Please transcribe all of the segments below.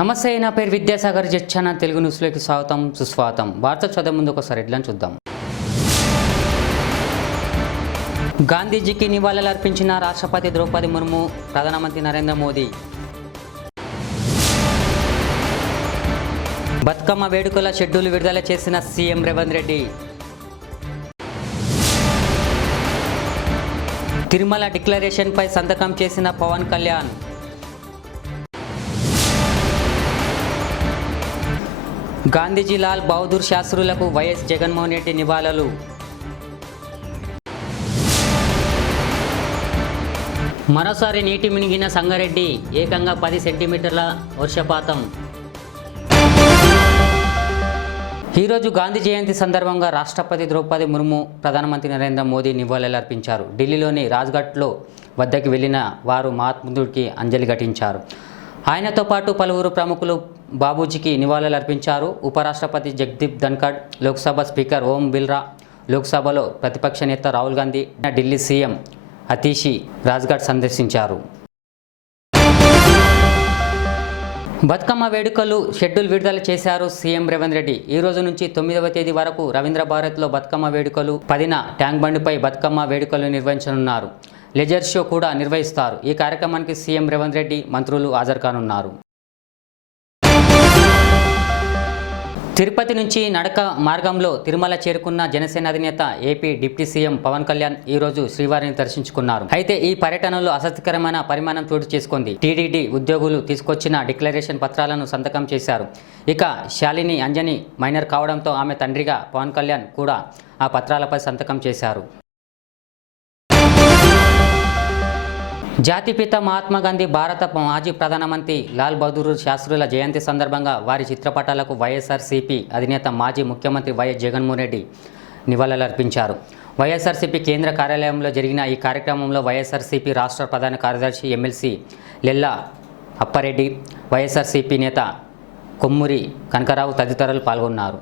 నమస్తే, నా పేరు విద్యాసాగర్. జెచ్చన తెలుగు న్యూస్లోకి స్వాగతం, సుస్వాగతం. వార్త చదివే ముందు ఒకసారి హెడ్లైన్ చూద్దాం. గాంధీజీకి నివాళులు అర్పించిన రాష్ట్రపతి ద్రౌపది ముర్ము, ప్రధానమంత్రి నరేంద్ర మోదీ. బతుకమ్మ వేడుకల షెడ్యూల్ విడుదల చేసిన సీఎం రేవంత్ రెడ్డి. తిరుమల డిక్లరేషన్పై సంతకం చేసిన పవన్ కళ్యాణ్. గాంధీజీ లాల్ బహదూర్ శాస్త్రులకు వైఎస్ జగన్మోహన్ రెడ్డి నివాళులు. మరోసారి నీటి మునిగిన సంగారెడ్డి, ఏకంగా 10 సెంటీమీటర్ల వర్షపాతం. ఈరోజు గాంధీ జయంతి సందర్భంగా రాష్ట్రపతి ద్రౌపది ముర్ము, ప్రధానమంత్రి నరేంద్ర మోదీ నివాళులు అర్పించారు. ఢిల్లీలోని రాజ్ఘాట్లో వద్దకు వెళ్లిన వారు మహాత్ముడికి అంజలి ఘటించారు. ఆయనతో పాటు పలువురు ప్రముఖులు బాబూజీకి నివాళులు అర్పించారు. ఉపరాష్ట్రపతి జగదీప్ ధన్ఖడ్, లోక్సభ స్పీకర్ ఓం బిర్లా, లోక్సభలో ప్రతిపక్ష నేత రాహుల్ గాంధీ, ఢిల్లీ సీఎం అతీషి రాజ్ఘాట్ సందర్శించారు. బతుకమ్మ వేడుకలు షెడ్యూల్ విడుదల చేశారు సీఎం రేవంత్ రెడ్డి. ఈ రోజు నుంచి 9వ తేదీ వరకు రవీంద్ర భారత్లో బతుకమ్మ వేడుకలు, 10న ట్యాంక్ బండిపై బతుకమ్మ వేడుకలు నిర్వహించనున్నారు. లెజర్ షో కూడా నిర్వహిస్తారు. ఈ కార్యక్రమానికి సీఎం రేవంత్ రెడ్డి, మంత్రులు హాజరు కానున్నారు. తిరుపతి నుంచి నడక మార్గంలో తిరుమల చేరుకున్న జనసేన అధినేత, AP deputy CM Pawan Kalyan ఈరోజు శ్రీవారిని దర్శించుకున్నారు. అయితే ఈ పర్యటనలో ఆసక్తికరమైన పరిమాణం చోటు చేసుకుంది. టీటీడీ ఉద్యోగులు తీసుకొచ్చిన డిక్లరేషన్ పత్రాలను సంతకం చేశారు. ఇక శాలిని అంజని మైనర్ కావడంతో ఆమె తండ్రిగా పవన్ కళ్యాణ్ కూడా ఆ పత్రాలపై సంతకం చేశారు. జాతిపిత మహాత్మా గాంధీ, భారత మాజీ ప్రధానమంత్రి లాల్ బహదూర్ శాస్త్రుల జయంతి సందర్భంగా వారి చిత్రపటాలకు వైఎస్ఆర్సీపీ అధినేత, మాజీ ముఖ్యమంత్రి వైఎస్ జగన్మోహన్ రెడ్డి నివాళులర్పించారు. వైఎస్ఆర్సీపీ కేంద్ర కార్యాలయంలో జరిగిన ఈ కార్యక్రమంలో వైఎస్ఆర్సీపీ రాష్ట్ర ప్రధాన కార్యదర్శి ఎమ్మెల్సీ లెల్లా అప్పారెడ్డి, వైఎస్ఆర్సీపీ నేత కొమ్మూరి కనకరావు తదితరులు పాల్గొన్నారు.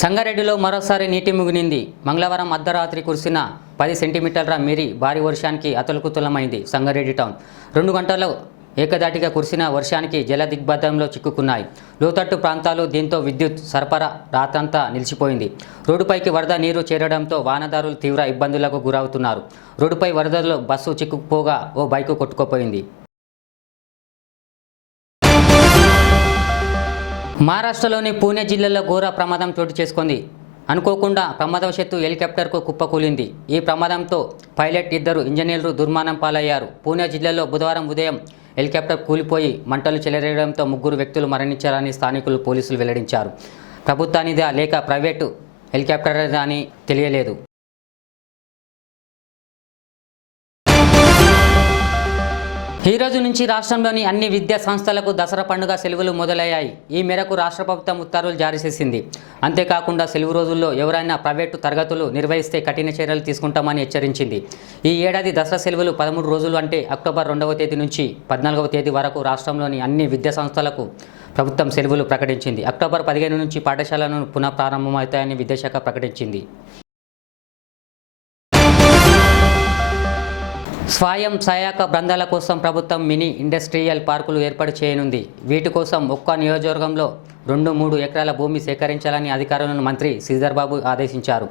సంగారెడ్డిలో మరోసారి నీటి ముగినింది. మంగళవారం అర్ధరాత్రి కురిసిన 10 సెంటీమీటర్ల మేరీ భారీ వర్షానికి అతలుకుతలమైంది సంగారెడ్డి టౌన్. 2 గంటల్లో ఏకదాటిగా కురిసిన వర్షానికి జల దిగ్బంధంలో చిక్కుకున్నాయి లోతట్టు ప్రాంతాలు. దీంతో విద్యుత్ సరఫరా రాత్రంతా నిలిచిపోయింది. రోడ్డుపైకి వరద నీరు చేరడంతో వాహనదారులు తీవ్ర ఇబ్బందులకు గురవుతున్నారు. రోడ్డుపై వరదలో బస్సు చిక్కుకుపోగా ఓ బైకు కొట్టుకుపోయింది. మహారాష్ట్రలోని పూణే జిల్లాలో ఘోర ప్రమాదం చోటు చేసుకుంది. అనుకోకుండా ప్రమాదవశాత్తు హెలికాప్టర్కు కుప్పకూలింది. ఈ ప్రమాదంతో పైలట్, 2 ఇంజనీర్లు దుర్మరణం పాలయ్యారు. పూణే జిల్లాలో బుధవారం ఉదయం హెలికాప్టర్ కూలిపోయి మంటలు చెలరేయడంతో 3 వ్యక్తులు మరణించారని స్థానికులు, పోలీసులు వెల్లడించారు. ప్రభుత్వానిదా లేక ప్రైవేటు హెలికాప్టర్ అని తెలియలేదు. ఈ రోజు నుంచి రాష్ట్రంలోని అన్ని విద్యా సంస్థలకు దసరా పండుగ సెలవులు మొదలయ్యాయి. ఈ మేరకు రాష్ట్ర ప్రభుత్వం ఉత్తర్వులు జారీ చేసింది. అంతేకాకుండా సెలవు రోజుల్లో ఎవరైనా ప్రైవేటు తరగతులు నిర్వహిస్తే కఠిన చర్యలు తీసుకుంటామని హెచ్చరించింది. ఈ ఏడాది దసరా సెలవులు 13 రోజులు, అంటే అక్టోబర్ 2వ తేదీ నుంచి 14వ తేదీ వరకు రాష్ట్రంలోని అన్ని విద్యా సంస్థలకు ప్రభుత్వం సెలవులు ప్రకటించింది. అక్టోబర్ 15 నుంచి పాఠశాలను పునః ప్రారంభమవుతాయని విద్యాశాఖ ప్రకటించింది. స్వయం సహాయక బృందాల కోసం ప్రభుత్వం మినీ ఇండస్ట్రియల్ పార్కులు ఏర్పాటు చేయనుంది. వీటి కోసం ఒక్క నియోజకవర్గంలో 2-3 ఎకరాల భూమి సేకరించాలని అధికారులను మంత్రి శ్రీధర్ బాబు ఆదేశించారు.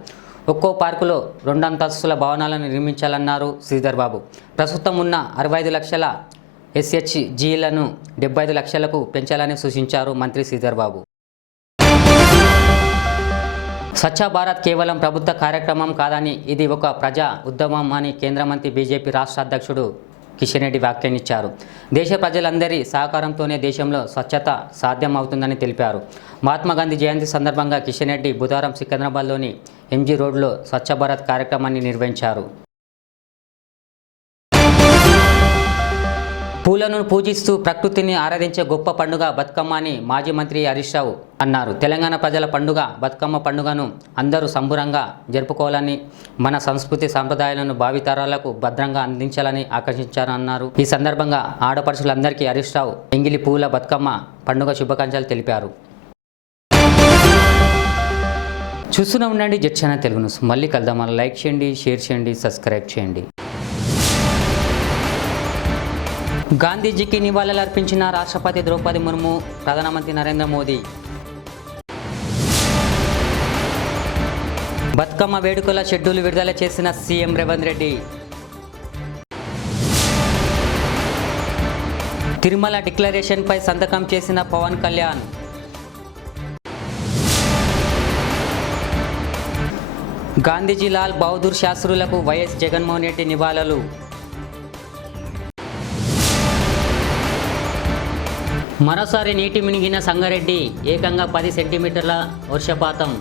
ఒక్కో పార్కులో 2 అంతస్తుల భవనాలను నిర్మించాలన్నారు శ్రీధర్ బాబు. ప్రస్తుతం ఉన్న 65 లక్షల SHGలను 75 లక్షలకు పెంచాలని సూచించారు మంత్రి శ్రీధర్ బాబు. స్వచ్ఛ భారత్ కేవలం ప్రభుత్వ కార్యక్రమం కాదని, ఇది ఒక ప్రజా ఉద్యమం అని కేంద్ర మంత్రి, బీజేపీ రాష్ట్ర అధ్యక్షుడు కిషన్ రెడ్డి వ్యాఖ్యానించారు. దేశ ప్రజలందరి సహకారంతోనే దేశంలో స్వచ్ఛత సాధ్యం అవుతుందని తెలిపారు. మహాత్మా గాంధీ జయంతి సందర్భంగా కిషన్ రెడ్డి బుధవారం సికింద్రాబాద్లోని MG రోడ్లో స్వచ్ఛ భారత్ కార్యక్రమాన్ని నిర్వహించారు. పూలను పూజిస్తూ ప్రకృతిని ఆరాధించే గొప్ప పండుగ బతుకమ్మ అని మాజీ మంత్రి హరీష్ రావు అన్నారు. తెలంగాణ ప్రజల పండుగ బతుకమ్మ పండుగను అందరూ సంబరంగా జరుపుకోవాలని, మన సంస్కృతి సాంప్రదాయాలను భావితరాలకు భద్రంగా అందించాలని ఆకాంక్షించారన్నారు. ఈ సందర్భంగా ఆడపడుచులందరికీ హరీష్ రావు ఎంగిలి పూల బతుకమ్మ పండుగ శుభాకాంక్షలు తెలిపారు. చూస్తూనే ఉండండి జెచ్చన తెలుగు న్యూస్. మళ్ళీ కలుద్దాం. లైక్ చేయండి, షేర్ చేయండి, సబ్స్క్రైబ్ చేయండి. గాంధీజీకి నివాళులర్పించిన రాష్ట్రపతి ద్రౌపది ముర్ము, ప్రధానమంత్రి నరేంద్ర మోదీ. బతుకమ్మ వేడుకల షెడ్యూల్ విడుదల చేసిన సీఎం రేవంత్ రెడ్డి. తిరుమల డిక్లరేషన్పై సంతకం చేసిన పవన్ కళ్యాణ్. గాంధీజీ లాల్ బహదూర్ శాస్త్రులకు వైఎస్ జగన్మోహన్ రెడ్డి నివాళులు. మరోసారి నీటి మునిగిన సంగారెడ్డి, ఏకంగా 10 సెంటీమీటర్ల వర్షపాతం.